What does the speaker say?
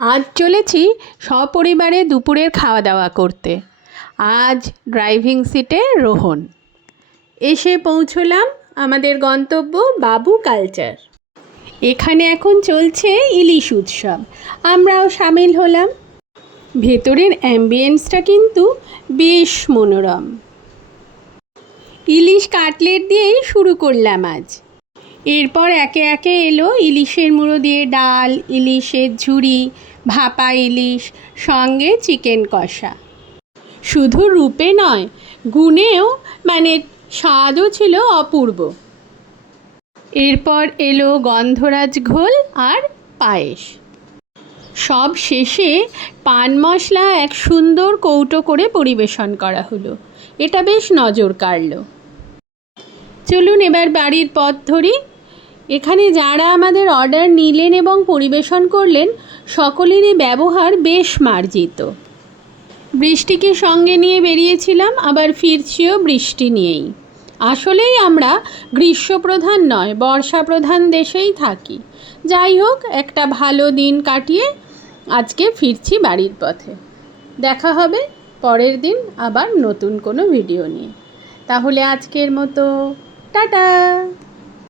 আজ চলেছি সপরিবারে দুপুরের খাওয়া দাওয়া করতে। আজ ড্রাইভিং সিটে রোহন। এসে পৌঁছলাম আমাদের গন্তব্য বাবু কালচার। এখানে এখন চলছে ইলিশ উৎসব, আমরাও সামিল হলাম। ভেতরের অ্যাম্বিয়েন্সটা কিন্তু বেশ মনোরম। ইলিশ কাটলেট দিয়েই শুরু করলাম আজ। এরপর একে একে এলো ইলিশের মুড়ো দিয়ে ডাল, ইলিশের ঝুড়ি, ভাপা ইলিশ, সঙ্গে চিকেন কষা। শুধু রূপে নয়, গুণেও স্বাদও ছিল অপূর্ব। এরপর এলো গন্ধরাজ ঘোল আর পায়েস। সব শেষে পান মশলা এক সুন্দর কৌটো করে পরিবেশন করা হলো। এটা বেশ নজর কাড়ল। চলুন এবার বাড়ির পথ ধরি। এখানে যারা আমাদের অর্ডার নিলেন এবং পরিবেশন করলেন, সকলেরই ব্যবহার বেশ মার্জিত। বৃষ্টিকে সঙ্গে নিয়ে বেরিয়েছিলাম, আবার ফিরছিও বৃষ্টি নিয়েই। আসলেই আমরা গ্রীষ্মপ্রধান নয়, বর্ষাপ্রধান দেশেই থাকি। যাই হোক, একটা ভালো দিন কাটিয়ে আজকে ফিরছি বাড়ির পথে। দেখা হবে পরের দিন আবার নতুন কোনো ভিডিও নিয়ে। তাহলে আজকের মতো টাটা।